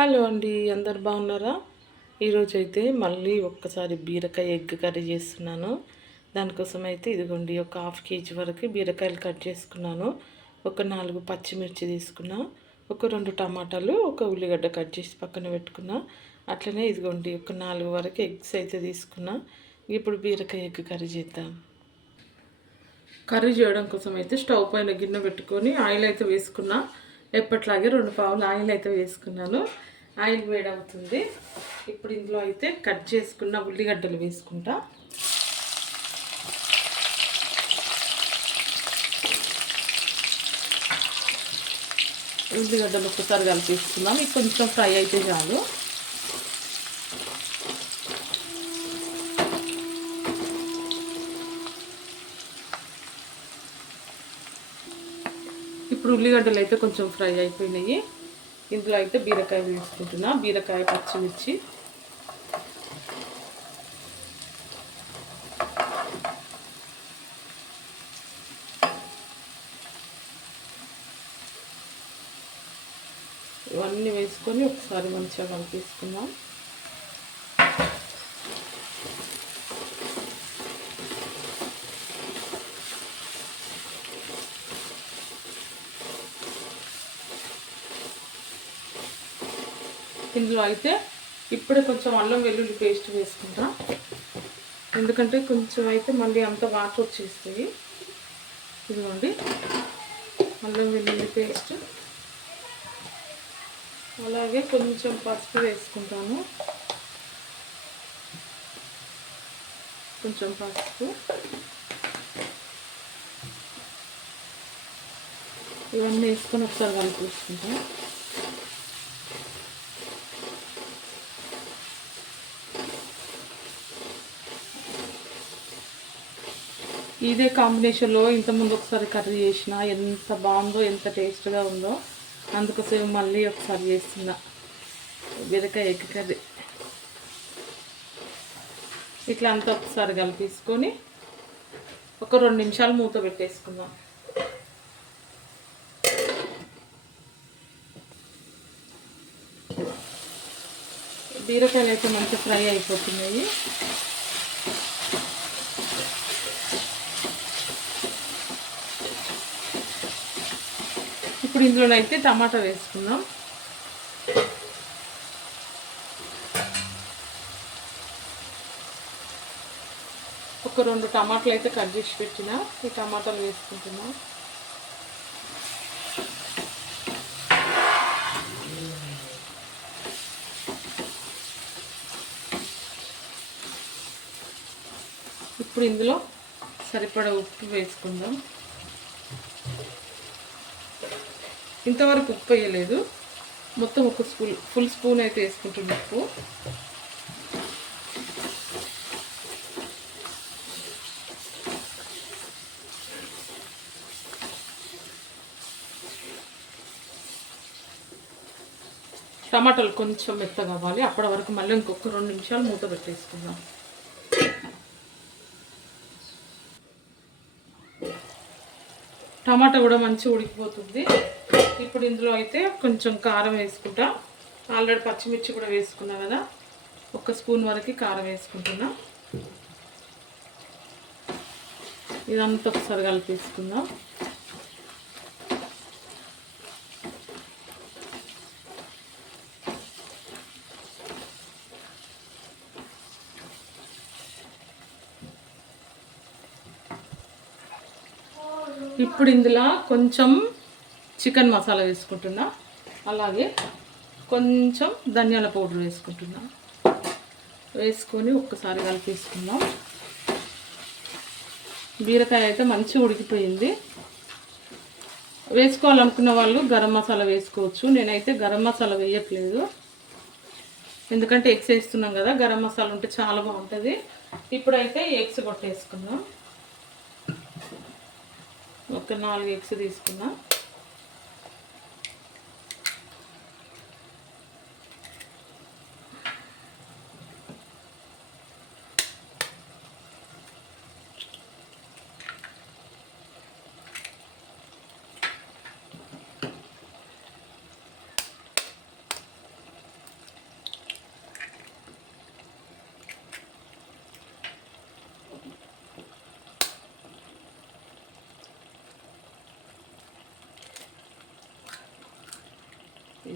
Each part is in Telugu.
హలో అండి, అందరు బాగున్నారా? ఈరోజైతే మళ్ళీ ఒక్కసారి బీరకాయ ఎగ్ కర్రీ చేస్తున్నాను. దానికోసం అయితే ఇదిగోండి, ఒక హాఫ్ కేజీ వరకు బీరకాయలు కట్ చేసుకున్నాను. ఒక 4 పచ్చిమిర్చి తీసుకున్నా, ఒక 2 టమాటాలు, ఒక ఉల్లిగడ్డ కట్ చేసి పక్కన పెట్టుకున్నా. అట్లనే ఇదిగోండి, ఒక 4 వరకు ఎగ్స్ అయితే తీసుకున్నా. ఇప్పుడు బీరకాయ ఎగ్ కర్రీ చేద్దాం. కర్రీ చేయడం కోసం అయితే స్టవ్ పైన గిన్నె పెట్టుకొని ఆయిల్ అయితే వేసుకున్నా. ఎప్పట్లాగే 2 పావులు ఆయిల్ అయితే వేసుకున్నాను. ఆయిల్ వేడవుతుంది. ఇప్పుడు ఇందులో అయితే కట్ చేసుకున్న ఉల్లిగడ్డలు వేసుకుంటా. ఉల్లిగడ్డలు ఒక్కసారి కలిపేసుకుందాం. ఇది కొంచెం ఫ్రై అయితే చాలు. ఇప్పుడు ఉల్లిగడ్డలు అయితే కొంచెం ఫ్రై అయిపోయినాయి. ఇందులో అయితే బీరకాయ వేసుకుంటున్నా. బీరకాయ, పచ్చిమిర్చి, ఇవన్నీ వేసుకొని ఒకసారి మంచిగా కలిపేసుకుందాం. ఇందులో అయితే ఇప్పుడే కొంచెం అల్లం వెల్లుల్లి పేస్ట్ వేసుకుంటా. ఎందుకంటే కొంచెం అయితే మళ్ళీ అంత వాటర్ వచ్చేస్తాయి. ఇదిగోండి, అల్లం వెల్లుల్లి పేస్ట్, అలాగే కొంచెం పసుపు వేసుకుంటాను. కొంచెం పసుపు, ఇవన్నీ వేసుకొని ఒకసారి కలిపేసుకుంటాం. ఇదే కాంబినేషన్లో ఇంతకుముందు ఒకసారి కర్రీ చేసిన, ఎంత బాగుందో, ఎంత టేస్ట్గా ఉందో. అందుకోసం మళ్ళీ ఒకసారి చేస్తున్నా బీరకాయ ఎగ్ కర్రీ. ఇట్లా అంతా ఒకసారి కలిపేసుకొని ఒక 2 నిమిషాలు మూత పెట్టేసుకుందాం. బీరకాయలు అయితే మంచి ఫ్రై అయిపోతున్నాయి. ఇప్పుడు ఇందులోనైతే టమాటా వేసుకుందాం. ఒక 2 టమాటాలు అయితే కట్ చేసి పెట్టిన, ఈ టమాటాలు వేసుకుంటున్నాం. ఇప్పుడు ఇందులో సరిపడా ఉప్పు వేసుకుందాం. ఇంతవరకు ఉప్పు వేయలేదు, మొత్తం ఒక ఫుల్ స్పూన్ అయితే వేసుకుంటున్నా ఉప్పు. టమాటాలు కొంచెం మెత్తగా అవ్వాలి. అప్పటి వరకు మళ్ళీ ఇంకొక 2 నిమిషాలు మూత పెట్టేసుకుందాం. టమాటా కూడా మంచిగా ఉడికిపోతుంది. ఇప్పుడు ఇందులో అయితే కొంచెం కారం వేసుకుంటా. ఆల్రెడీ పచ్చిమిర్చి కూడా వేసుకున్నా కదా, 1 స్పూన్ వరకు కారం వేసుకుంటున్నా. ఇదంతా ఒకసారి కలిపేసుకుందాం. ఇప్పుడు ఇందులో కొంచెం చికెన్ మసాలా వేసుకుంటున్నా, అలాగే కొంచెం ధనియాల పౌడర్ వేసుకుంటున్నా. వేసుకొని ఒక్కసారి కలిపేసుకుందాం. బీరకాయ అయితే మంచిగా ఉడికిపోయింది. వేసుకోవాలనుకున్న వాళ్ళు గరం మసాలా వేసుకోవచ్చు. నేనైతే గరం మసాలా వేయట్లేదు, ఎందుకంటే ఎగ్స్ వేస్తున్నాం కదా, గరం మసాలా ఉంటే చాలా బాగుంటుంది. ఇప్పుడైతే ఎగ్స్ కొట్టేసుకుందాం. ఒక 4 ఎగ్స్ తీసుకున్నా.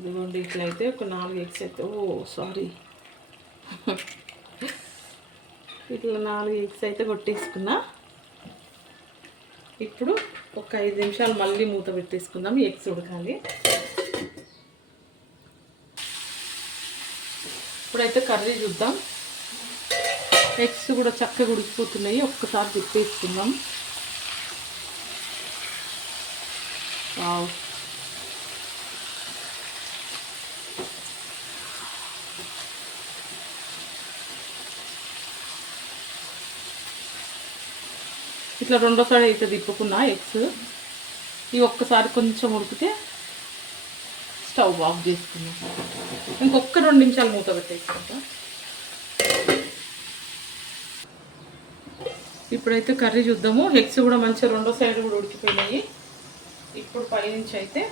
ఇదిగోండి ఇట్లయితే ఒక 4 ఎగ్స్ అయితే సారీ ఇట్లా 4 ఎగ్స్ అయితే కొట్టేసుకున్నా. ఇప్పుడు ఒక 5 నిమిషాలు మళ్ళీ మూత పెట్టేసుకుందాం, ఎగ్స్ ఉడకాలి. ఇప్పుడైతే కర్రీ చూద్దాం. ఎగ్స్ కూడా చక్కగా ఉడికిపోతున్నాయి. ఒక్కసారి తిప్పేసుకుందాం. వావ్, ఇట్లా రెండోసారి అయితే తిప్పుకున్నా ఎగ్స్. ఇవి ఒక్కసారి కొంచెం ఉడికితే స్టవ్ ఆఫ్ చేసుకున్నాం. ఇంకొక 2 నిమిషాలు మూత పెట్టేసుకుంటా. ఇప్పుడైతే కర్రీ చూద్దాము. ఎగ్స్ కూడా మంచిగా రెండో సైడ్ కూడా ఉడికిపోయినాయి. ఇప్పుడు పైనుంచి అయితే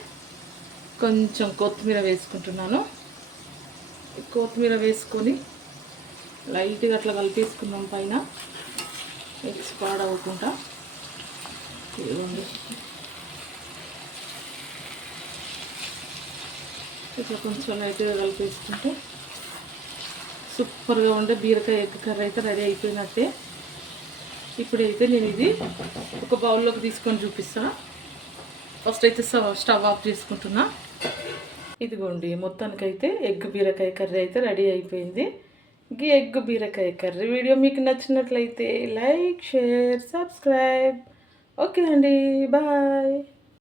కొంచెం కొత్తిమీర వేసుకుంటున్నాను. కొత్తిమీర వేసుకొని లైట్గా అట్లా కలిపేసుకున్నాం పైన, ఎగ్స్ పాడవకుండా. ఇదిగోండి ఇట్లా కొంచెం లైట్గా కలిపేసుకుంటే సూపర్గా ఉండే బీరకాయ ఎగ్ కర్రీ అయితే రెడీ అయిపోయినట్టే. ఇప్పుడైతే నేను ఇది ఒక బౌల్లోకి తీసుకొని చూపిస్తాను. ఫస్ట్ అయితే స్టవ్ ఆఫ్ చేసుకుంటున్నా. ఇదిగోండి మొత్తానికైతే ఎగ్ బీరకాయ కర్రీ అయితే రెడీ అయిపోయింది. ఈ ఎగ్ బీరకాయ కర్రీ వీడియో మీకు నచ్చినట్లయితే లైక్, షేర్, సబ్స్క్రైబ్. ఓకే అండి, బాయ్.